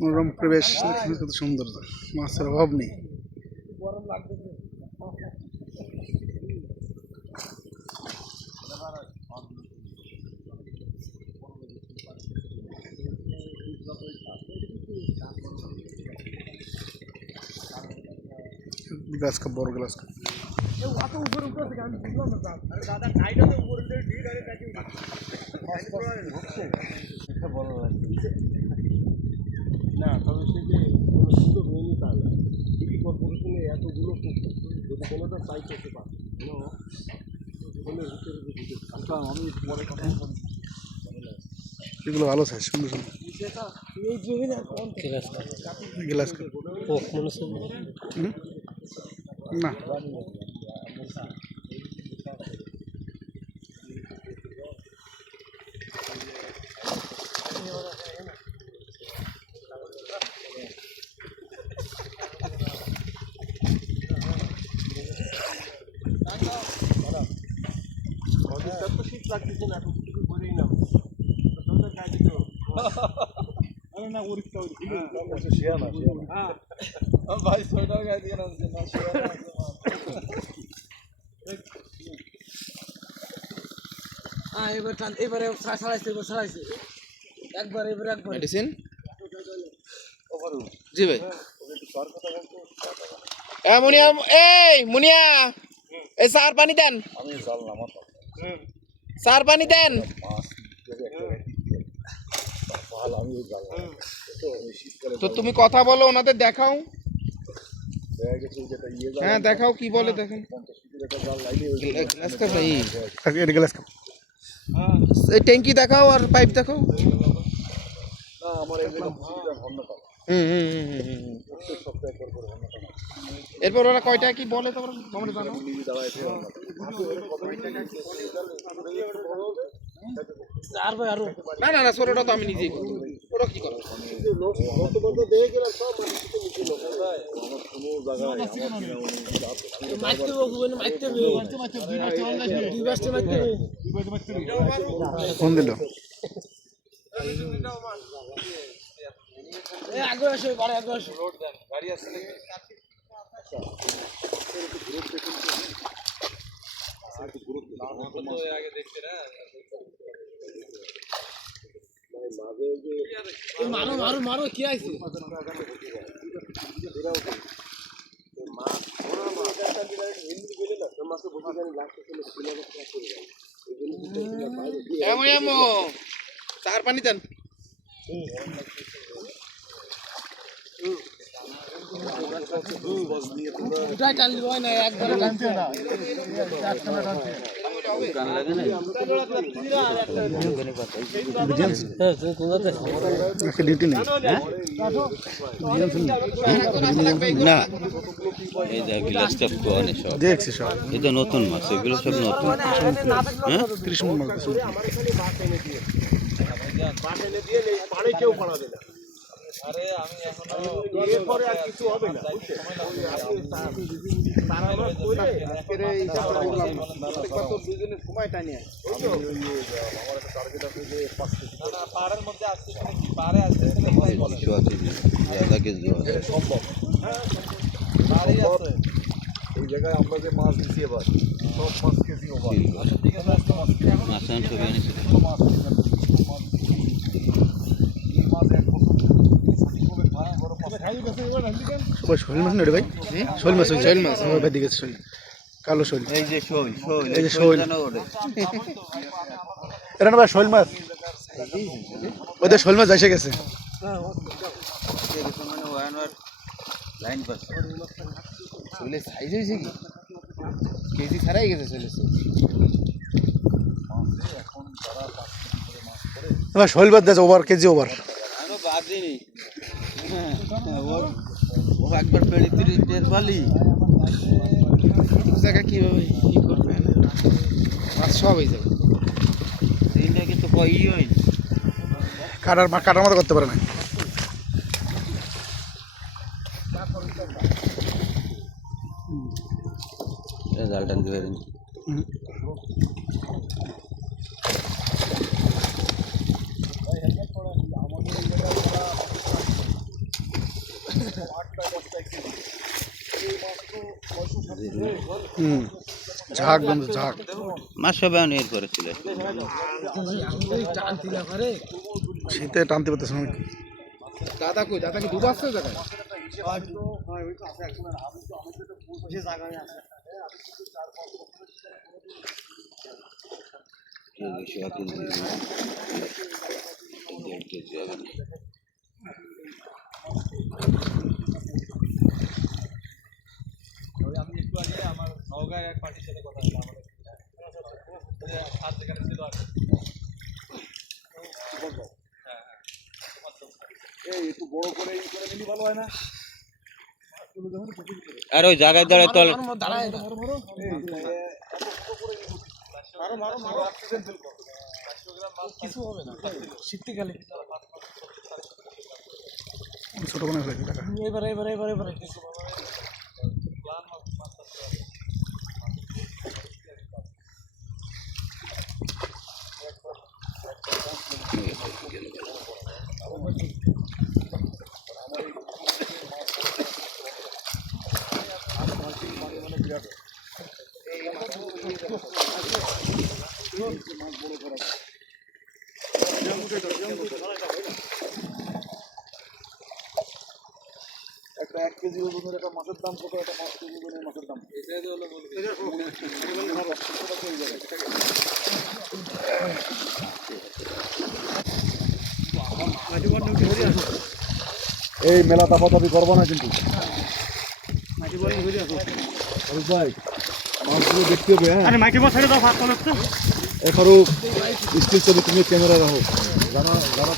মনোরম পরিবেশ, কত সুন্দর, মাছের অভাব নেই। গ্লাস কাপ, বড় গ্লাস কাপ। না তবে সে যে শুধু মেনই তা না, সিটি কর্পোরেশনে এতগুলো যদি কোনোটা চাই করতে পারে আমি পরে কথা এগুলো ভালো সাইজ, সুন্দর সুন্দর গ্লাস কাপ। না তো শীত লাগতেছে না, এখন কিছু করেই না না ভাই সোয়েটার গায়ে দিয়ে এবারে ছাড়াইছে একবার মেডিসিন। জি ভাই। মুনিয়া, এই মুনিয়া, এই সার পানি দেন, সার পানি দেন। তো তুমি কথা বলো, ওনাদের দেখাও। হ্যাঁ দেখাও, কি বলে দেখেন। গ্লাস কাপ, এই ট্যাঙ্কি দেখাও আর পাইপ দেখাও। এরপর ওরা কয়টা কি বলে তোমরা জানো? না না না, ছোটটা তো আমি নিজেই করবো। ওরা কি করে? ফোন দিল। গাড়ি আসছে আগে দেখতে না মারো কি আছে চার পানি দেন। ডিউটি নেই না, এই যে গ্লাস কাপ তো অনেক সব দেখছি সব। এটা নতুন মাছ, এগুলো সব নতুন। হ্যাঁ, 30 মন মাছ। আরে আমি এরপরে আর কিছু হবে না, দুজনের সময় টানিয়ে পাহাড়ের মধ্যে আসছে, পাহাড়ে আসছে এই জায়গায় আমরা যে মাছ দিচ্ছি এবার সব মাছ কেজি ওভার। মাছ ছবি আনিছিল। শোল মাছ না রে ভাই, শোল মাছ, শোল মাছ ওই দিকে শোল, কালো শোল। এই যে শোল, শোল, এই যে শোল, এরা না ভাই শোল মাছ, ওদের শোল মাছ এসে গেছে। লাইন পাস শোলের সাইজ হয়েছে কি কেজি ছাড়াই গেছে শোলের। শোল মাছ দেয় ওভার, কেজি ওভার। আমি বাদ দিইনি, ও একবার পেড়ি 30 বালি জায়গা কিভাবে কি করবে, মাছ সব হয়ে যাবে। তিনটা কিন্তু কই হয় কাটার মতো করতে পারে না। জালটান ধরে ঝাঁক বন্ধু ঝাঁক। মাছ সবাই অনেক করেছিল। শীতে টানতে পারতেছে না। দাদা কই, দাদা কি ডুব আসছে জায়গায়? আমি একটু আগে আমার নওগাঁর এক পার্টির সাথে কথা হলো আমাদের সাত যেখানে ছিল আর একটু বড় করে নিলে ভালো হয় না? আর ওই জায়গায় দাঁড়ায় তল কিছু হবে না শীতকালে ছোট কোনো হয়েছে টাকা। এবারে কিছু প্ল্যান একটা 1 কেজি ওজনের একটা মাছের দাম কত? একটা 5 কেজি ওজনের মাছের দাম এই মেলা দাপাদাপি করবো না কিন্তু ভাই, মাছগুলো দেখতে হবে। হ্যাঁ, এই ফারুক, স্টিল ছবি তুমি ক্যামেরা রাখো। যারা যারা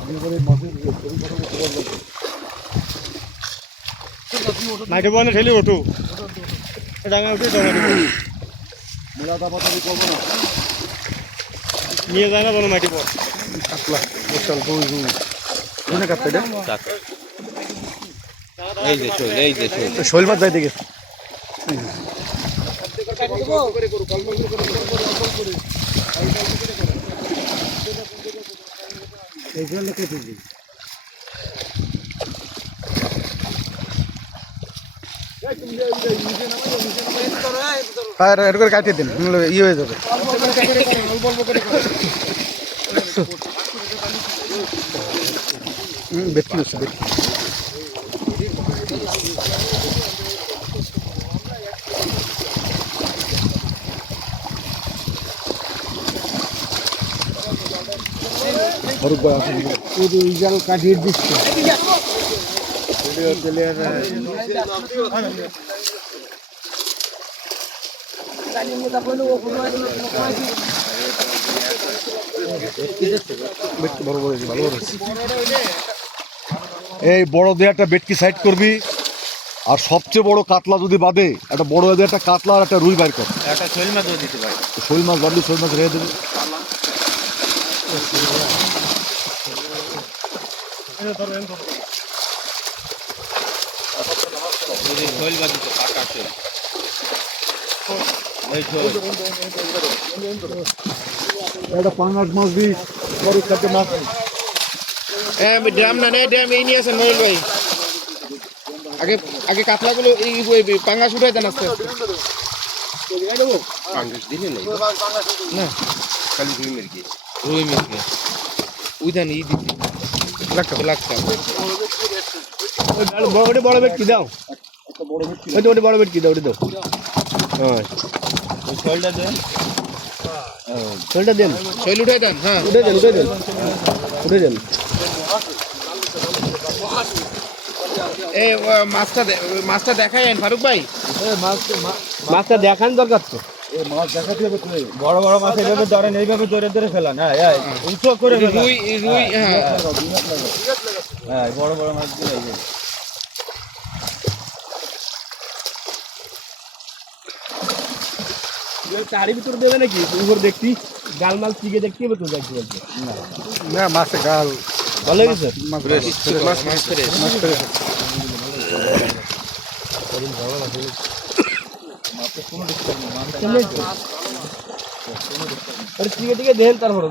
আমি এবারে মাছের ছবি ফটো করতে পারবো। মেলা দাপাদাপি করবো না। নিয়ে যায় না কোনো মাটি পর কাতলা বিশাল বই রুই এখানে কাটতে দে। এই যে শোল, এই যে শোল। শোল মাছ যাইতে গেছে। হ্যাঁ এটা করে কাটিয়ে দিন, নাহলে ইয়ে হয়ে যাবে। বেটকি হচ্ছে বেটকি। ফারুক ভাই আসুন, জাল কাটিয়ে দিচ্ছে। বেটকি বড় বড় হয়েছে, ভালো বড় হয়েছে। এই বড় দিয়ে একটা বেটকি সাইড করবি, আর সবচেয়ে বড় কাতলা যদি বাদে একটা বড় দিয়ে একটা কাতলা আর একটা রুই বাইর কর। একটা শোল মাছও দিতে পারে। শোল মাছ বাদলি শোল মাছ রেখে দেবে। যদি শোল মাছ দিতে পাকা শোল। এই শোল। একটা পাঙ্গাস মাছ দিই, ফারুক কাটে মাছ নেই। ড্রাম না নেই, ড্রাম এই নিয়ে আসেন মহিল ভাই। আগে আগে কাতলাগুলো এই পাঙ্গাস উঠাই দেন আস্তে আস্তে। পাঙ্গাস দিলে নেই না, খালি রুই মির্গি। রুই মির্গি ওই দেন ই দিদি লাগতো। বড় বেটকি দাও, বড় বেটকি দাও, ওটা দাও। হ্যাঁ ওই শোলটা দেন। শোলটা দেন, শৈল উঠাই দেন। হ্যাঁ উঠে দেন, উঠে দেন, উঠে দেন। এই মাছটা দেখায়েন ফারুক ভাই। মাছটা দেখান দরকার তো। এই মাছ দেখাতে হবে তো। বড় বড় মাছ এইভাবে ধরেন, এইভাবে ধরে ফেলান। হ্যাঁ উঁচু করে ফেলান। রুই হ্যাঁ হ্যাঁ বড় বড় মাছ দিয়ে চারি ভিতরে দেবে নাকি? উপর দেখছি গাল মাল চিকে দেখতে হবে তো। দেখতে বলছে না মাছে গাল ভালো গেছে। মাছ চিকে টিকে দেন তারপরে